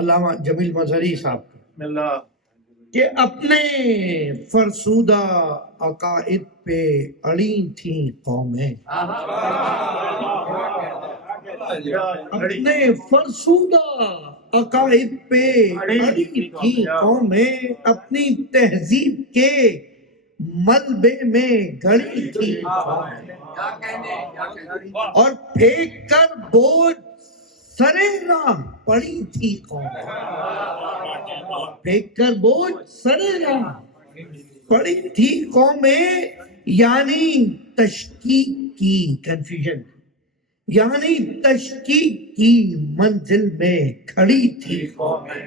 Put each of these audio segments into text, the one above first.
علامہ جمیل مظہری صاحب کا کہ اپنے فرسودہ عقائد پہ اڑی تھیں قومیں، اپنے فرسودہ عقائد پہ اڑی تھیں قومیں، اپنی تہذیب کے ملبے میں گڑی تھی اور پھینک کر بوجھ سرے راہ پڑی تھی قومیں، پھینک کر بوجھ سرے راہ پڑی تھی قومیں، یعنی تشکیک کی کنفیوژن، یعنی تشکیک کی منزل میں کھڑی تھی قومیں،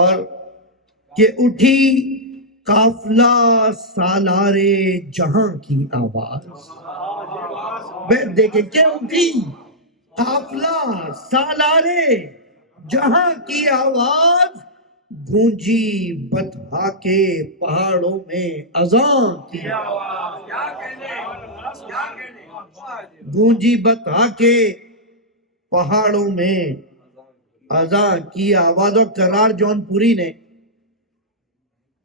اور کہ اٹھی قافلہ سالار جہاں کی آواز، دیکھیں کہ اٹھی قافلہ سالار جہاں کی آواز، گونجی بطحا کے پہاڑوں میں اذان کی آواز، گونجی بطحا کے پہاڑوں میں اذان کی آواز۔ اور کرار جون پوری نے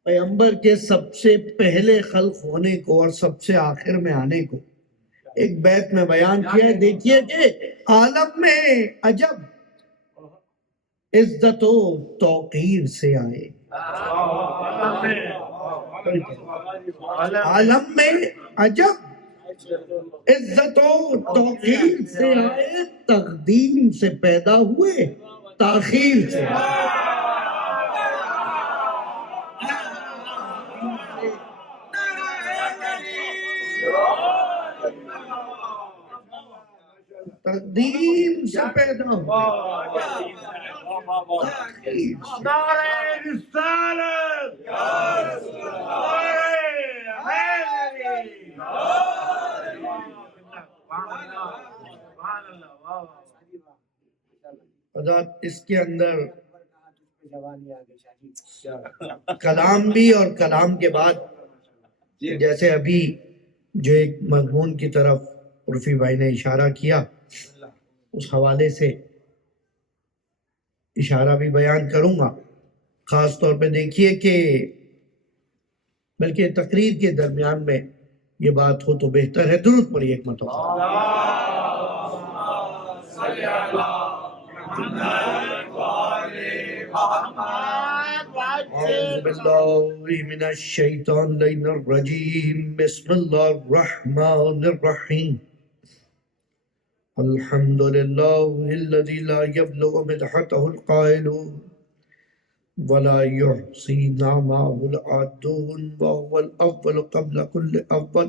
پیغمبر کے سب سے پہلے خلق ہونے کو اور سب سے آخر میں آنے کو ایک بیت میں بیان کیا ہے۔ دیکھیے کہ عالم میں عجب عزت و توقیر سے آئے، عالم میں عجب عزت و توقیر سے آئے، تقدیم سے پیدا ہوئے تاخیر سے آئے۔ تقدیم سے پیدا ہوئے حضرات، اس کے اندر کلام بھی اور کلام کے بعد جیسے ابھی جو ایک مضمون کی طرف عرفی بھائی نے اشارہ کیا، اس حوالے سے اشارہ بھی بیان کروں گا۔ خاص طور پہ دیکھیے کہ بلکہ تقریر کے درمیان میں یہ بات ہو تو بہتر ہے۔ درود پڑھیے ایک مرتبہ۔ اعوذ باللہ من الشیطان الرجیم، بسم اللہ الرحمن الرحیم۔ الحمد للہ الذی لا یبلغ مدحتہ القائلون ولا يحصي نعمه العادون، وهو الأول قبل كل أول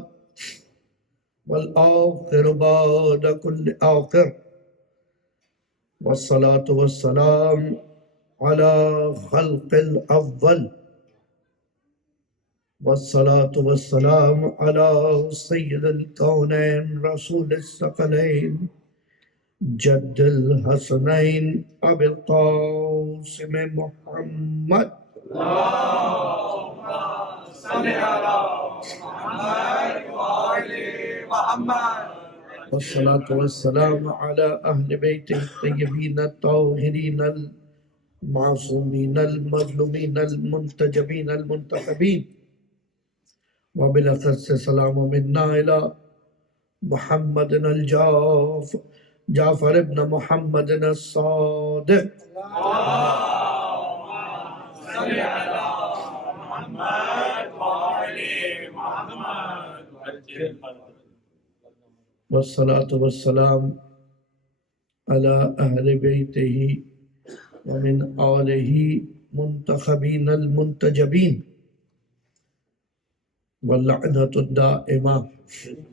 والآخر بعد كل آخر، والصلاة والسلام على خلق الأول، والصلاة والسلام على سيد الكونين رسول الثقلين جد الحسنين أبي القاسم محمد اللهم صل على محمد وآل محمد، والصلاة والسلام على أهل بيته الطيبين الطاهرين المعصومين المظلومين المنتجبين المنتخبين، وبالأخص سلام منا إلى محمد جعفر ابن محمد الصادق، اللهم صل على محمد وآل محمد، والصلاة والسلام على أهل بيته ومن آله منتخبين المنتجبين، واللعنة الدائمة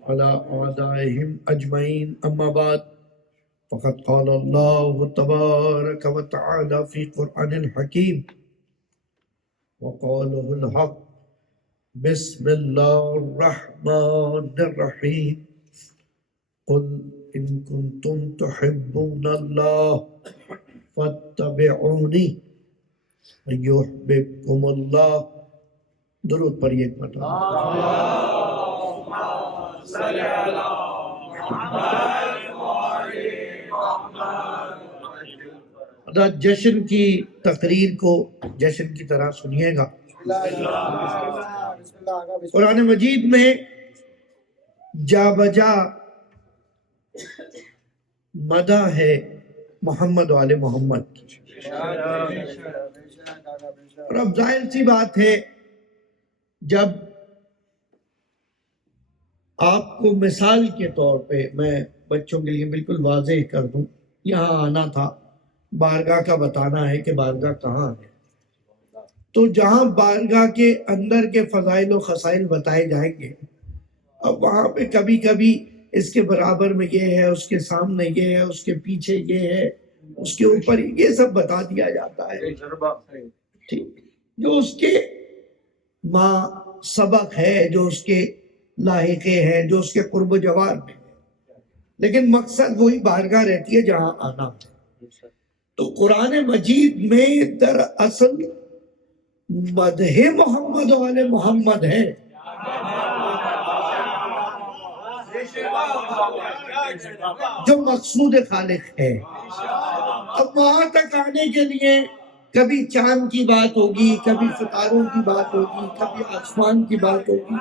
على أعدائهم أجمعين، أما بعد، فقد قال الله تبارك وتعالى في قرآن الحكيم وقوله الحق، بسم الله الرحمن الرحيم، قل إن كنتم تحبون الله فاتبعوني يحببكم الله۔ درود پر ایک مرتبہ۔ اللهم صل على محمد وآل محمد، ذرا جشن کی تقریر کو جشن کی طرح سنیے گا۔ قرآن مجید میں جا بجا مدح ہے محمد والے محمد کی، اور اب ظاہر سی بات ہے جب آپ کو مثال کے طور پہ میں بچوں کے لیے بالکل واضح کر دوں، یہاں آنا تھا بارگاہ کا بتانا ہے کہ بارگاہ کہاں ہے، تو جہاں بارگاہ کے اندر کے فضائل و خصائل بتائے جائیں گے، اب وہاں پہ کبھی کبھی اس کے برابر میں یہ ہے، اس کے سامنے یہ ہے، اس کے پیچھے یہ ہے، اس کے اوپر یہ سب بتا دیا جاتا ہے، ٹھیک، جو اس کے ماں سبق ہے، جو اس کے لاحقے ہیں، جو اس کے قرب و جوار میں، لیکن مقصد وہی بارگاہ رہتی ہے جہاں آنا ہے۔ تو قرآن مجید میں دراصل مدح محمد والے محمد ہے، جو مقصود خالق ہے۔ اب وہاں تک آنے کے لیے کبھی چاند کی بات ہوگی، کبھی ستاروں کی بات ہوگی، کبھی آسمان کی بات ہوگی،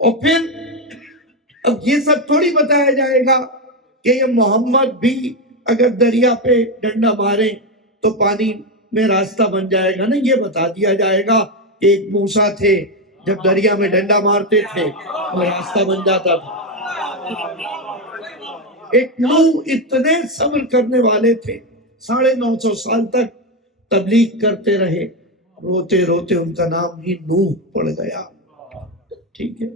اور پھر اب یہ سب تھوڑی بتایا جائے گا کہ یہ محمد بھی اگر دریا پہ ڈنڈا مارے تو پانی میں راستہ بن جائے گا، نا، یہ بتا دیا جائے گا کہ ایک موسیٰ تھے، جب دریا میں ڈنڈا مارتے تھے تو راستہ بن جاتا تھا، ایک نوح اتنے صبر کرنے والے تھے، 950 سال تک تبلیغ کرتے رہے، روتے روتے ان کا نام ہی نوح پڑ گیا، ٹھیک ہے۔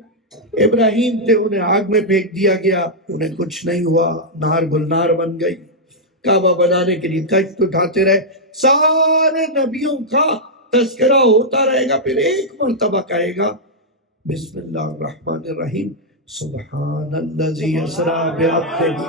ابراہیم تھے، انہیں آگ میں پھینک دیا گیا، انہیں کچھ نہیں ہوا، نار گلنار بن گئی، کعبہ بنانے کے لیے کشت اٹھاتے رہے، سارے نبیوں کا تذکرہ ہوتا رہے گا، پھر ایک مرتبہ کہے گا بسم اللہ الرحمن الرحیم، سبحان الذی اسریٰ بعبدہ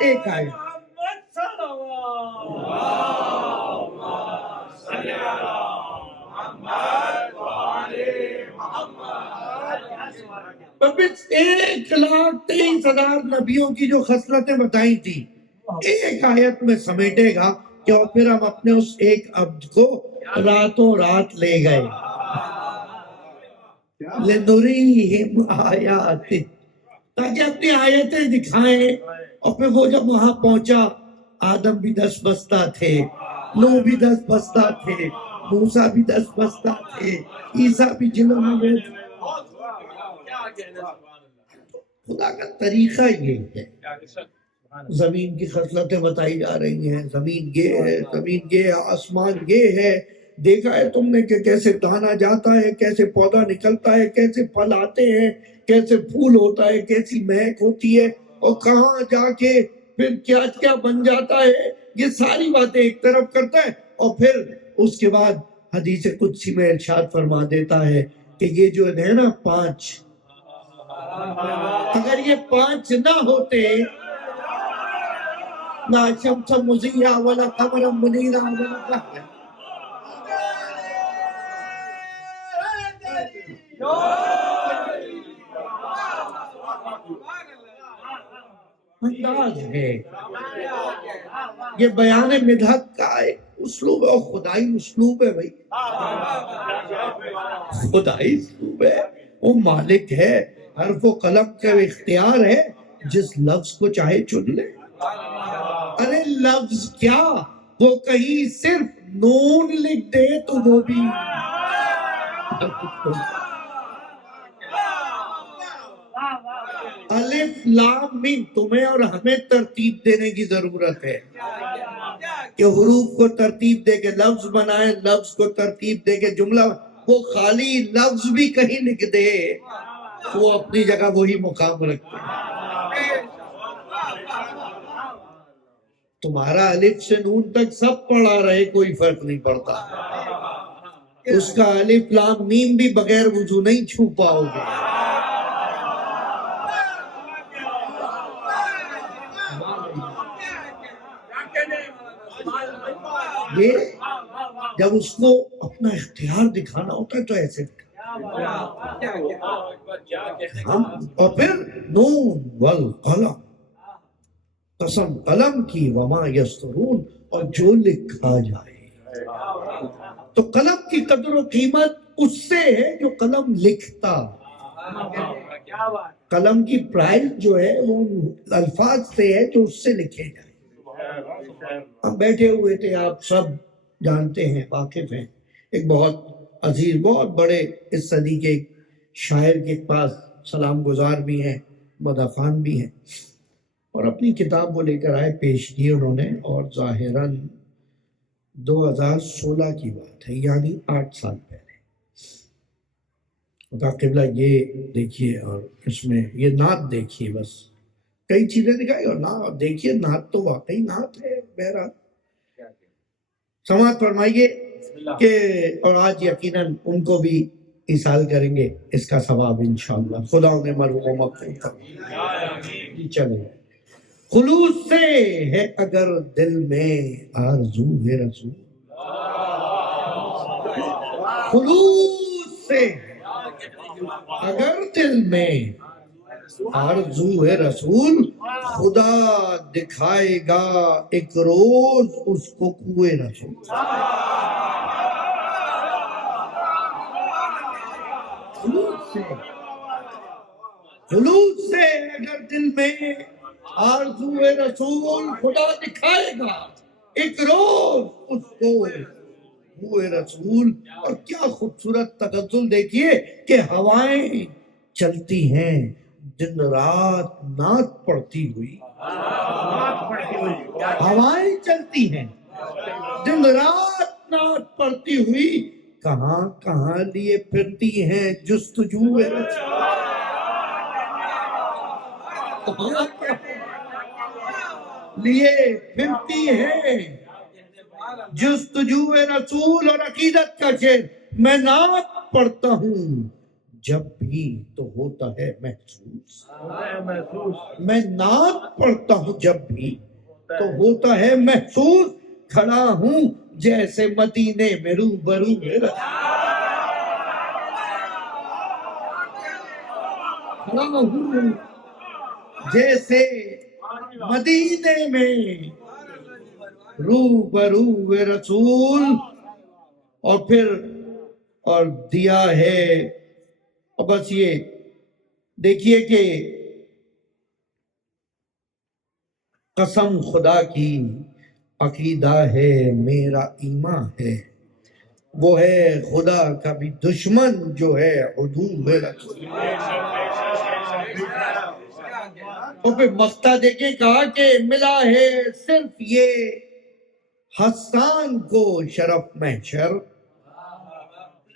ایک آئے بس 1,23,000 نبیوں کی جو خصلتیں بتائی تھی ایک آیت میں سمیٹے گا کہ اور پھر ہم اپنے اس ایک عبد کو راتوں رات لے گئے لِنُرِيهِمْ آیَاتِ، تاکہ اپنی آیتیں دکھائیں، اور پھر وہ جب وہاں پہنچا آدم بھی 10 بستہ تھے، نوح بھی 10 بستہ تھے، موسیٰ بھی 10 بستہ تھے، عیسیٰ بھی جنہوں میں گئے، خدا کا طریقہ یہ ہے۔ زمین کی خصلتیں بتائی جا رہی ہیں، زمین یہ ہے، زمین یہ ہے، آسمان یہ ہے، دیکھا ہے تم نے کہ کیسے دانا جاتا ہے، کیسے پودا نکلتا ہے، کیسے پھل آتے ہیں، کیسے پھول ہوتا ہے، کیسی مہک ہوتی ہے، اور کہاں جا کے پھر کیا کیا بن جاتا ہے، یہ ساری باتیں ایک طرف کرتا ہے، اور پھر اس کے بعد حدیث قدسی میں ارشاد فرما دیتا ہے کہ یہ جو ہے نا 5، اگر یہ 5 نہ ہوتے، لا شمس مضیٰ ولا قمر منیرا ولا بحر، انداز ہے یہ بیان مدحت کا ایک اسلوب ہے، اور خدائی اسلوب ہے بھائی، خدائی اسلوب ہے، وہ مالک ہے، حرف و قلم کا اختیار ہے، جس لفظ کو چاہے چن لے، ارے لفظ کیا، وہ کہیں صرف نون لکھ دے تو وہ بھی الف لام میم، تمہیں اور ہمیں ترتیب دینے کی ضرورت ہے کہ حروف کو ترتیب دے کے لفظ بنائے، لفظ کو ترتیب دے کے جملہ، وہ خالی لفظ بھی کہیں لکھ دے وہ اپنی جگہ وہی مقام رکھتے ہیں۔ تمہارا الف سے نون تک سب پڑھا رہے، کوئی فرق نہیں پڑتا، اس کا الف لام میم بھی بغیر وضو نہیں چھو پاؤ گے۔ یہ جب اس کو اپنا اختیار دکھانا ہوتا ہے تو ایسے اور پھر نون والقلم، قسم قلم کی، وما یسطرون، اور جو لکھا جائے۔ تو قلم کی قدر و قیمت اس سے ہے جو قلم لکھتا، قلم کی پرائز جو ہے وہ الفاظ سے ہے جو اس سے لکھے جائے۔ ہم بیٹھے ہوئے تھے، آپ سب جانتے ہیں، واقف ہیں، ایک بہت عزیز، بہت بڑے اس صدی کے شاعر کے پاس سلام گزار بھی ہیں، مدافعان بھی ہیں، اور اپنی کتاب وہ لے کر آئے، پیش کی انہوں نے، اور ظاہراً 2016 کی بات ہے، یعنی 8 سال پہلے۔ خدا قبلہ یہ دیکھیے، اور اس میں یہ نعت دیکھیے، بس کئی چیزیں دکھائی، اور نعت دیکھیے، نعت تو واقعی نعت ہے۔ بہرحال سماعت فرمائیے کہ، اور آج یقیناً ان کو بھی ایصال کریں گے اس کا ثواب انشاءاللہ، خدا انہیں مرحوم مغفور کرے۔ جی چلیں، خلوص سے ہے اگر دل میں آرزو ہے رسول، خلوص سے اگر دل میں آرزو ہے رسول، خدا دکھائے گا ایک روز اس کو کوئے رسول۔ خلوص سے اگر دل میں آرزو ہے رسول، خدا دکھائے گا ایک روز اس کو کوئے رسول۔ اور کیا خوبصورت تغزل دیکھیے کہ ہوائیں چلتی ہیں دن رات نعت پڑھتی ہوئی، ہوائیں چلتی ہیں دن رات نعت پڑھتی ہوئی، کہاں کہاں لیے پھرتی ہیں جستجو رسول، لیے پھرتی ہیں جستجو رسول۔ اور عقیدت کا شعر، میں نعت پڑھتا ہوں جب بھی تو ہوتا ہے محسوس، میں نعت پڑھتا ہوں جب بھی تو ہوتا ہے محسوس، کھڑا ہوں جیسے مدینے میں روبرو میرا، کھڑا ہوں جیسے مدینے میں روبرو رسول۔ اور پھر اور دیا ہے، اور بس یہ دیکھیے کہ قسم خدا کی عقیدہ ہے میرا ایمان ہے، وہ ہے خدا کا بھی دشمن جو ہے عدو میرا۔ اور پھر مقطع دیکھیں، کہا کہ ملا ہے صرف یہ حسان کو شرف محشر،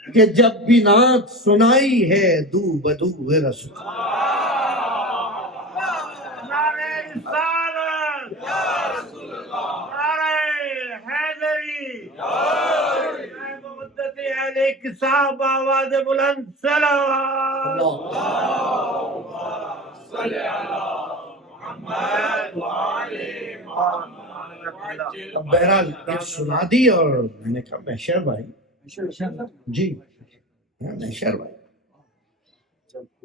کہ جب بھی نعت سنائی ہے دو بدو رسول۔ نعرہ رسالت، نعرہ حیدری، محمد علیہ کے صاحب آواز بلند صلوات۔ اب بہرحال یہ سنا دی، اور میں نے کہا محشر بھائی، جی محشر بھائی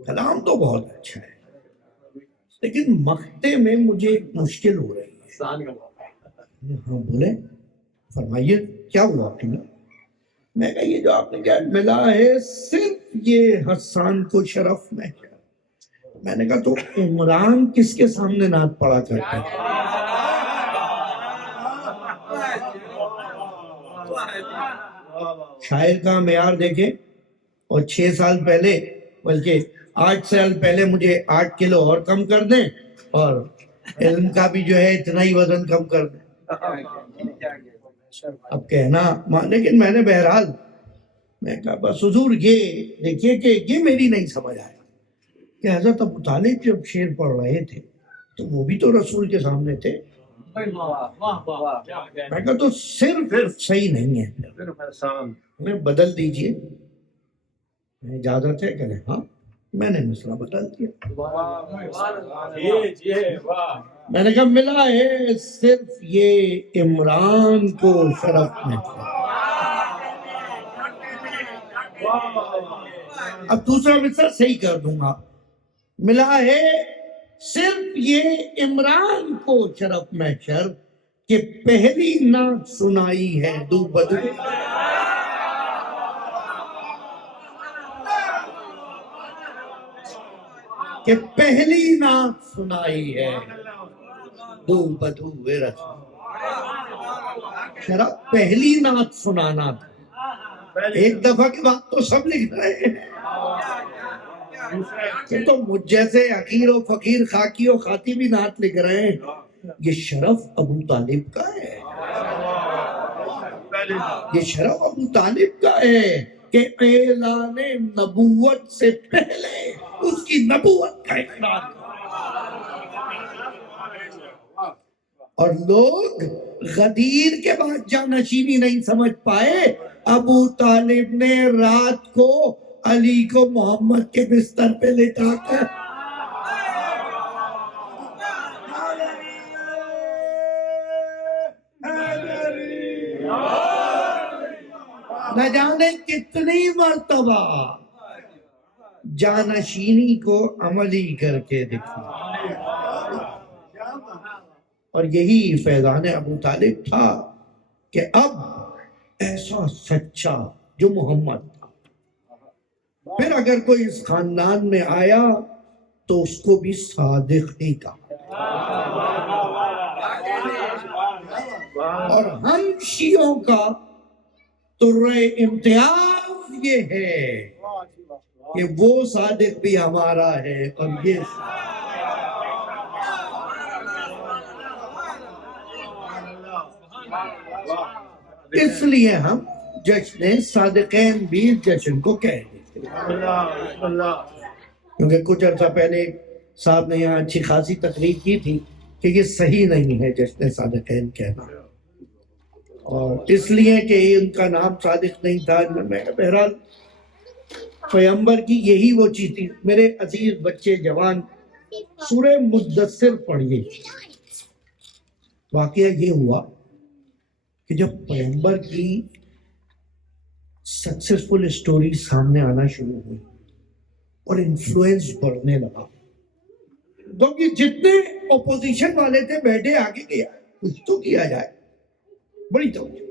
کلام تو بہت اچھا ہے، لیکن مقطع میں مجھے ایک مشکل ہو رہی ہے۔ ہاں بولے، فرمائیے کیا ہوا آپ نے؟ میں کہا یہ جو آپ نے کہا ملا ہے صرف یہ حسان کو شرف محشر، میں نے کہا تو عمران کس کے سامنے نعت پڑھا کرتا ہے؟ شاعر کا معیار دیکھیں، اور 6 سال پہلے، بلکہ 8 سال پہلے مجھے 8 کلو اور کم کر دیں، اور علم کا بھی جو ہے اتنا ہی وزن کم کر دیں۔ اب کہنا، لیکن میں نے بہرحال میں کہا بس حضور یہ دیکھیے کہ یہ میری نہیں سمجھ آیا کہ حضرت ابو طالب جب شعر پڑھ رہے تھے تو وہ بھی تو رسول کے سامنے تھے۔ میں کہا تو صرف صحیح نہیں ہے، میں بدل دیجئے، اجازت ہے کہ نہیں؟ ہاں میں نے مسئلہ بدل دیا. میں نے کہا ملا ہے صرف یہ عمران کو شرف میں تھا. اب دوسرا مصرع صحیح کر دوں گا. ملا ہے صرف یہ عمران کو شرف محشر کہ پہلی نعت سنائی ہے دو بدو. کہ پہلی نعت سنائی ہے دو بدو رسول. شرف پہلی نعت سنانا تھا. ایک دفعہ کی بات تو سب لکھ رہے ہیں. تو مجھ جیسے حقیر و فقیر خاکی و خاتی بھی نعت لکھ رہے ہیں. یہ شرف ابو طالب کا ہے. یہ شرف ابو طالب کا ہے کہ اعلان نبوت سے پہلے اس کی نبوت کا اقرار. اور لوگ غدیر کے بعد جانشینی نہیں سمجھ پائے. ابو طالب نے رات کو علی کو محمد کے بستر پہ لٹا کر نہ جانے کتنی مرتبہ جانشینی کو عملی کر کے دکھا. اور یہی فیضان ابو طالب تھا کہ اب ایسا سچا جو محمد تھا. پھر اگر کوئی اس خاندان میں آیا تو اس کو بھی صادق ہی کہا. اور ہم شیعوں کا ترے امتیاز یہ ہے کہ وہ صادق بھی ہمارا ہے اور یہ اس لیے ہم جشن صادقین بھی جشن کو کہہ دیتے ہیں. کیونکہ کچھ عرصہ پہلے صاحب نے یہاں اچھی خاصی تقریر کی تھی کہ یہ صحیح نہیں ہے جشن صادقین کہنا. اور اس لیے کہ ان کا نام صادق نہیں تھا. میں بہرحال پیغمبر کی یہی وہ چیز تھی. میرے عزیز بچے جوان سورہ مدثر پڑھیے. واقعہ یہ ہوا کہ جب پیغمبر کی سکسسفل سٹوری سامنے آنا شروع ہوئی اور انفلوئنس بڑھنے لگا تو کہ جتنے اپوزیشن والے تھے بیٹھے آگے کیا کچھ تو کیا جائے. بڑی توجہ.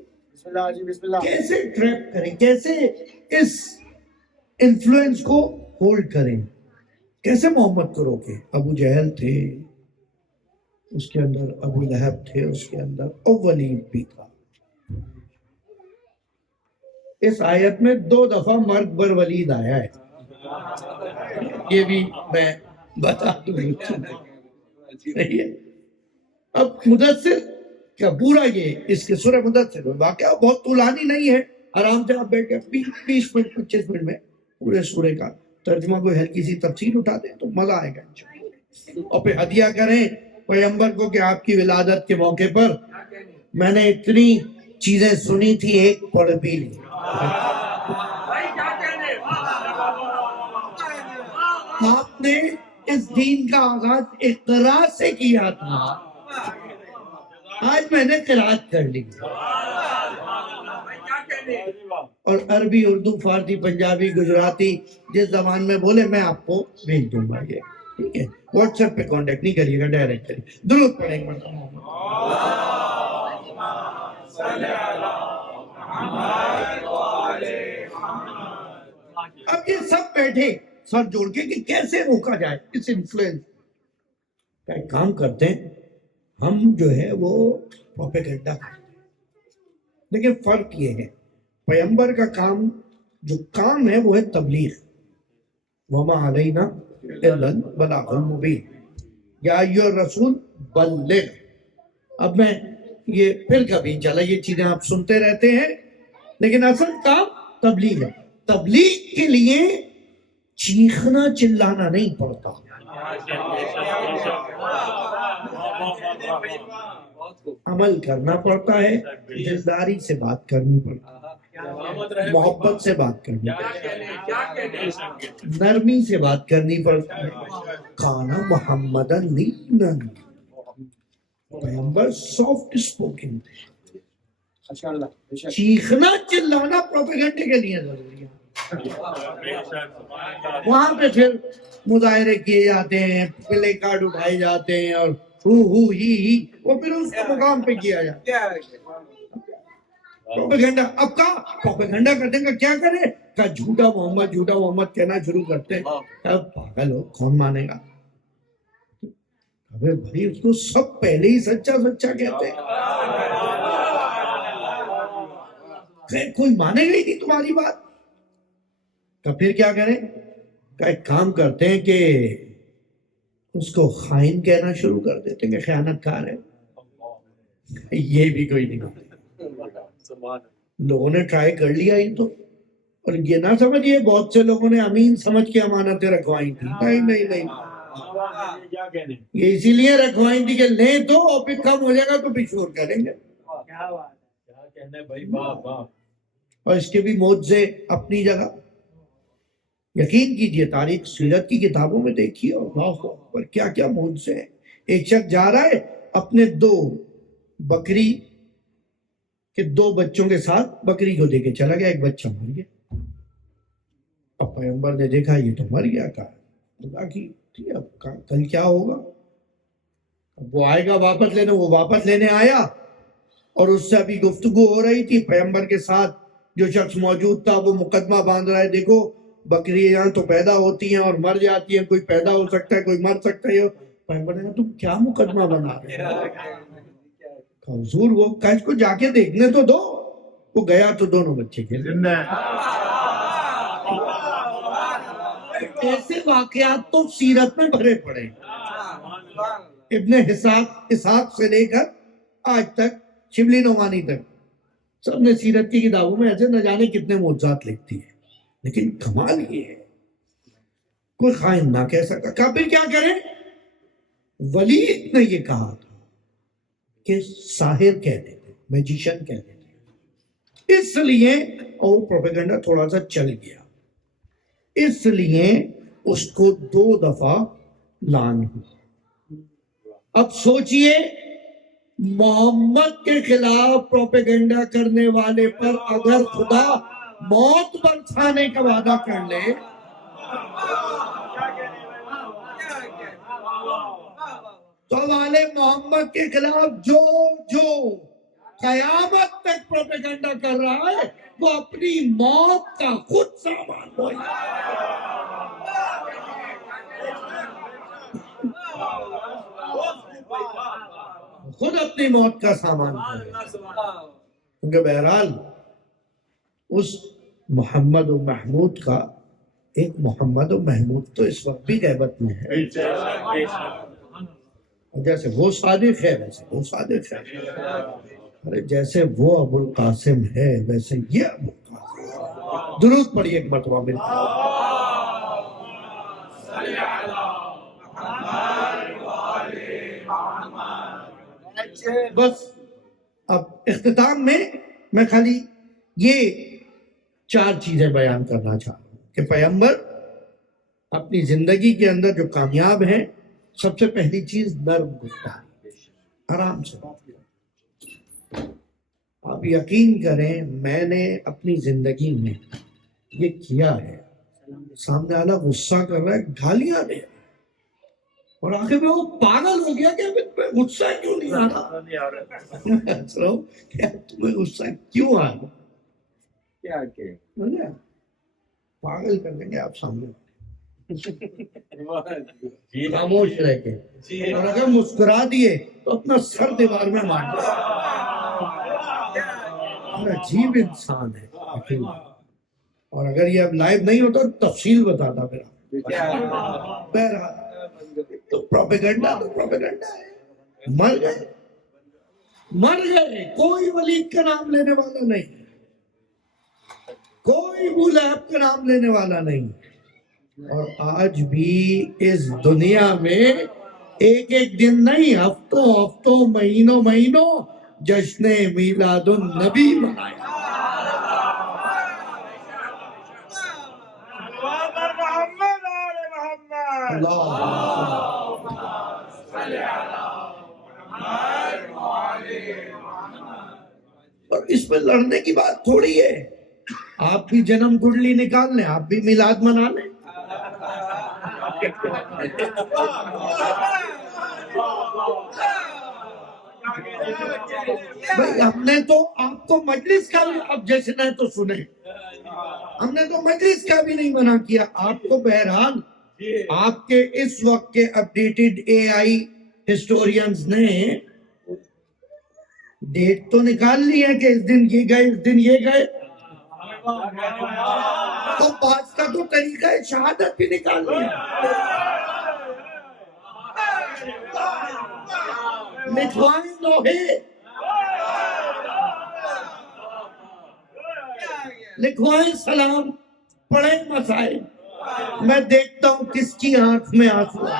کیسے ٹریپ کریں, کیسے اس انفلوئنس کو ہولڈ کریں, کیسے محمد کو روکیں. ابو جہل تھے, اس کے اندر ابو لہب تھے, اس کے اندر ولید بھی تھا. اس آیت میں 2 دفعہ مرگ بر ولید آیا ہے. یہ بھی میں بتا دوں. صحیح ہے. اب مدثر کیا پورا یہ اس کے سورہ مدثر واقعہ بہت طولانی نہیں ہے. آرام سے آپ بیٹھ کے 20 منٹ 25 منٹ میں پورے سورے کا ترجمہ کوئی ہلکی سی تفسیر اٹھا دیں تو مزہ آئے گا انشاءاللہ. اور پھر ہدیہ کریں پیغمبر کو کہ آپ کی ولادت کے موقع پر میں نے اتنی چیزیں سنی تھی, ایک پڑھ بھی لی. آپ نے اس دین کا آغاز اقرا سے کیا تھا, آج میں نے قرات کر لی. اور عربی, اردو, فارسی, پنجابی, گجراتی جس زبان میں بولے میں آپ کو بھیج دوں گا. یہ ٹھیک ہے. واٹس ایپ پہ کانٹیکٹ نہیں کریے گا, ڈائریکٹ کریے. درود پڑھیں گے. اب یہ سب بیٹھے سر جوڑ کے کہ کیسے روکا جائے اس انفلوئنس کا. ایک کام کرتے ہیں ہم جو ہے وہ پروپیگنڈا کرتے ہیں. لیکن فرق یہ ہے پیغمبر کا کام جو کام ہے وہ ہے تبلیغ. وما علینا الا البلاغ المبین. یا ایھا الرسول بلغ. اب میں یہ پھر کبھی انشاءاللہ یہ چیزیں آپ سنتے رہتے ہیں, لیکن اصل کام تبلیغ ہے. تبلیغ کے لیے چیخنا چلانا نہیں پڑتا. عمل کرنا پڑتا ہے, دلداری سے بات کرنی پڑتی ہے. محبت سے بات کرنی، نرمی سے بات کرنی پڑتی ہے. کانا محمدن لینا، پیغمبر سافٹ اسپوکن تھے. چیخنا چلانا پروپیگنڈے کے لیے ضروری ہے. وہاں پہ پھر مظاہرے کیے جاتے ہیں، پلے کارڈ اٹھائے جاتے ہیں اور ہی وہ پھر اس کے مقام پہ کیا جاتا ہے. پروپیگنڈا اب کا پروپیگنڈا کرتے ہیں کیا کرے کہ جھوٹا محمد کہنا شروع کرتے ہیں. پاگل ہو، کون مانے گا؟ ابے بھائی اس کو سب پہلے ہی سچا کہتے ہیں، کوئی مانے گا ہی نہیں تمہاری بات. تو پھر کیا کریں کہ ایک کام کرتے ہیں کہ اس کو خائن کہنا شروع کر دیتے ہیں کہ خیانت کار ہے. یہ بھی کوئی نہیں مانے. لوگوں نے ٹرائی کر لیا ہی تو، اور یہ نہ سمجھیے بہت سے لوگوں نے امین سمجھ کے امانتیں رکھوائی تھی. نہیں، یہ اسی لیے رکھوائی تھی کہ لیں تو اور پھر کم ہو جائے گا تو بھی شور کریں گے. اور اس کے بھی معجزے اپنی جگہ. یقین کیجئے تاریخ سیرت کی کتابوں میں دیکھیے اور کیا کیا معجزے ہیں. ایک شخص جا رہا ہے اپنے بکری کے 2 بچوں کے ساتھ بکری کو دے کے چلا گیا، ایک بچہ مر گیا. اب پیغمبر نے دیکھا یہ تو مر گیا. کہا اللہ کی اب کل کیا ہوگا؟ اب وہ آئے گا واپس لینے. وہ واپس لینے آیا اور اس سے ابھی گفتگو ہو رہی تھی. پیغمبر کے ساتھ جو شخص موجود تھا وہ مقدمہ باندھ رہا ہے، دیکھو بکریاں تو پیدا ہوتی ہیں اور مر جاتی ہیں، کوئی پیدا ہو سکتا ہے کوئی مر سکتا ہے. پیغمبر نے کہا تم کیا مقدمہ بنا رہے ہو؟ حضور وہ اس کو جا کے دیکھنے تو دو. وہ گیا تو دونوں بچے کے زندہ ہیں. ایسے واقعات تو سیرت میں بھرے پڑے. ابن اسحاق سے لے کر آج تک شبلی نعمانی تک سب نے سیرت کی کتابوں میں ایسے نہ جانے کتنے معجزات لکھتی ہیں. لیکن کمال یہ ہے کوئی خائن نہ کہہ سکا. کہ پھر کیا کریں؟ ولید نے یہ کہا تھا کہ ساحر کہہ دیتے، میجیشن کہہ دیتے. اس لیے اور پروپیگنڈا تھوڑا سا چل گیا، اس لیے اس کو 2 دفعہ لعن ہوا. اب سوچئے محمد کے خلاف پروپیگنڈا کرنے والے پر اگر خدا موت برسانے کا وعدہ کر لے تو والے محمد کے خلاف جو قیامت تک پروپیگنڈا کر رہا ہے وہ اپنی موت کا خود سامان ہو. خود اپنی موت کا سامان ہے. کیونکہ بہرحال اس محمد و محمود کا ایک محمد و محمود تو اس وقت بھی غیبت میں ہے. جیسے وہ صادق ہے ویسے وہ صادق ہے. ارے جیسے وہ ابو القاسم ہے ویسے یہ ابو القاسم. درود پڑھیے ایک مرتبہ ملتا. بس اب اختتام میں میں خالی یہ 4 چیزیں بیان کرنا چاہتا ہوں کہ پیغمبر اپنی زندگی کے اندر جو کامیاب ہیں، سب سے پہلی چیز نرم گفتار، آرام سے. آپ یقین کریں میں نے اپنی زندگی میں یہ کیا ہے. سامنے والا غصہ کر رہا ہے، گالیاں دے رہا ہے، اور آخر میں وہ پاگل ہو گیا کہ غصہ کیوں نہیں آ رہا. تمہیں غصہ کیوں آ رہا؟ کیا کہ پاگل کر دیں گے آپ سامنے. خاموش رہ کے، اور اگر مسکرا دیے تو اپنا سر دیوار میں مار دیں. عجیب انسان ہے. اور اگر یہ اب لائیو نہیں ہوتا تفصیل بتاتا پھر. تو پروپیگنڈا ہے. مر گئے. کوئی ولید کا نام لینے والا نہیں، کوئی ابو لہب کا نام لینے والا نہیں. اور آج بھی اس دنیا میں ایک دن نہیں، ہفتوں مہینوں جشن میلاد النبی منایا. اور اس میں لڑنے کی بات تھوڑی ہے. آپ بھی جنم گڈلی نکال لیں, آپ بھی میلاد منا لیں. بھئی ہم نے تو آپ کو مجلس کا بھی, اب جشن ہے تو سنیں, ہم نے تو مجلس کا بھی نہیں منع کیا. آپ کو بہرحال آپ کے اس وقت کے اپڈیٹڈ اے آئی ہسٹورینز نے ڈیٹ تو نکال لی ہے کہ اس دن یہ گئے, اس دن یہ گئے, تو بعض کا تو طریقہ شہادت بھی نکال لیا. لکھوائیں لوہے, لکھوائیں سلام, پڑھیں مسائل. میں دیکھتا ہوں کس کی آنکھ میں آنسو ہے.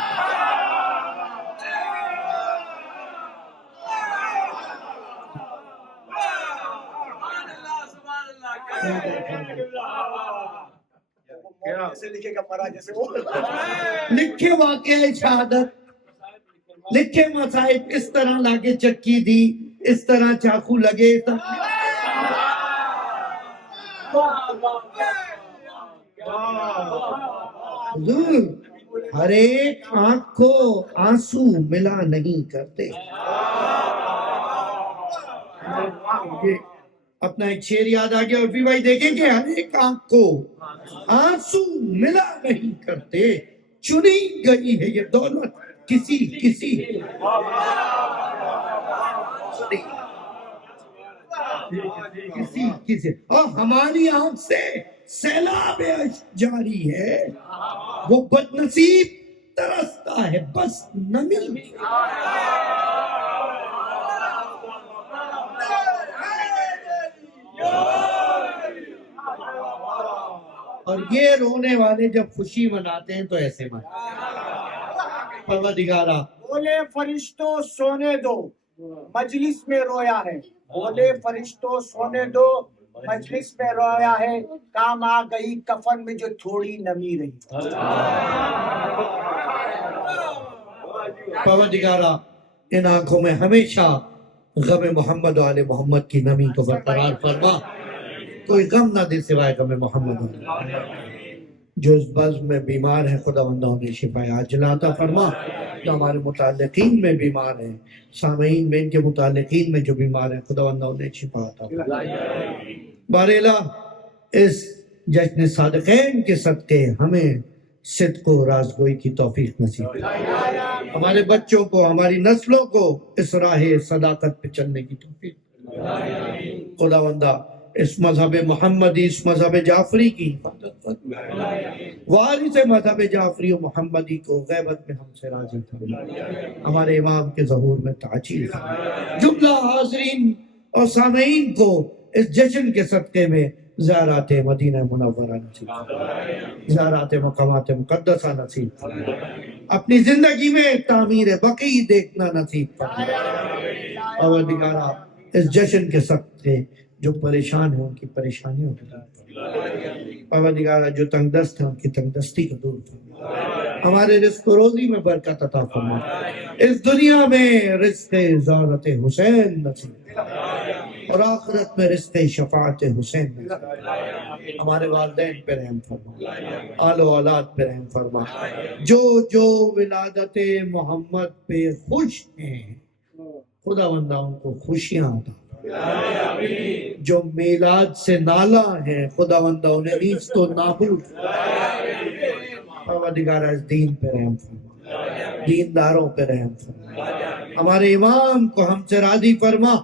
لکھے واقعہ شہادت, لکھے مسائل, اس طرح لاگے چکی دی, اس طرح چاقو لگے. حضور ہر ایک آنکھ کو آنسو ملا نہیں کرتے. اپنا ایک شعر یاد آ گیا. عرفی بھائی دیکھیں کہ ہر ایک آنکھ کو آنسو ملا نہیں کرتے, چنی گئی ہے یہ دولت کسی کسی کسی. اور ہماری آنکھ سے سیلاب اشک جاری ہے, وہ بد نصیب ترستا ہے بس نمی. اور یہ رونے والے جب خوشی مناتے ہیں تو ایسے مناتے. پروردگارا بولے فرشتوں سونے دو, مجلس میں رویا ہے. بولے فرشتوں سونے دو, مجلس میں رویا ہے. کام آ گئی کفن میں جو تھوڑی نمی رہی. پروردگارا ان آنکھوں میں ہمیشہ غم محمد و آل محمد کی نمی کو برقرار فرما. کوئی غم نہ دے سوائے غم محمد. جو اس بزم میں بیمار ہے خدا بندہ انہیں شفائے عاجل عطا فرما. جو ہمارے متعلقین میں بیمار ہیں, سامعین میں ان کے متعلقین میں جو بیمار ہیں, خدا بندہ انہیں شفا عطا فرما. باراللہ اس جشن صادقین کے صدقے ہمیں صدق و رازگوئی کی توفیق نصیب فرما. ہمارے بچوں کو, ہماری نسلوں کو اس راہ صداقت پہ چلنے کی توفیق. خدا بندہ اس مذہب محمدی, اس مذہب جعفری کی حفاظت فرما. وارث مذہب جعفری و محمدی کو غیبت میں ہم سے راضی فرما. ہمارے امام کے ظہور میں تعجیل فرما. جملہ حاضرین اور سامعین کو اس جشن کے صدقے میں زیارات مدینہ منورہ نصیب فرما, زیارات مقامات مقدسہ نصیب فرما. اپنی زندگی میں تعمیر بقی دیکھنا نصیب فرما. اور دیگرہ اس جشن کے صدقے جو پریشان ہیں ان کی پریشانیوں کو دور فرما. پروردگارہ جو تنگ دست ہیں ان کی تنگ دستی کو دور فرما. ہمارے رزق و روزی میں برکت عطا فرما. اس دنیا میں رزق زیارت حسین نصیب اور آخرت میں رزق شفاعت حسین نصیب. ہمارے والدین پہ رحم فرما, آل و اولاد پہ رحم فرما. جو ولادت محمد پہ خوش ہیں خدا بندہ ان کو خوشیاں عطا. جو میلاد سے نالا ہیں خدا بندہ انہیں نیز تو نابود. پروردگارہ اس دین پہ رحم فرما, دینداروں پہ رحم فرما. ہمارے امام کو ہم سے راضی فرما.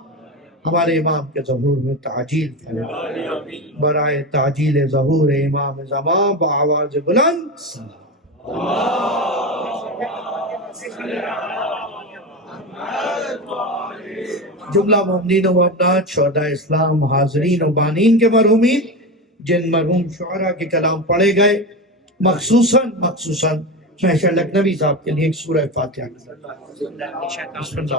ہمارے امام کے ظہور میں تعجیل فرما. برائے تعجیل ظہور امام زمان بآواز بلند جملہ محمدین و ابنات شہداء اسلام, حاضرین و بانین کے مرحومین, جن مرحوم شعراء کے کلام پڑھے گئے, مخصوصاً محشر لکھنوی صاحب کے لیے ایک سورہ فاتحہ. بسم اللہ.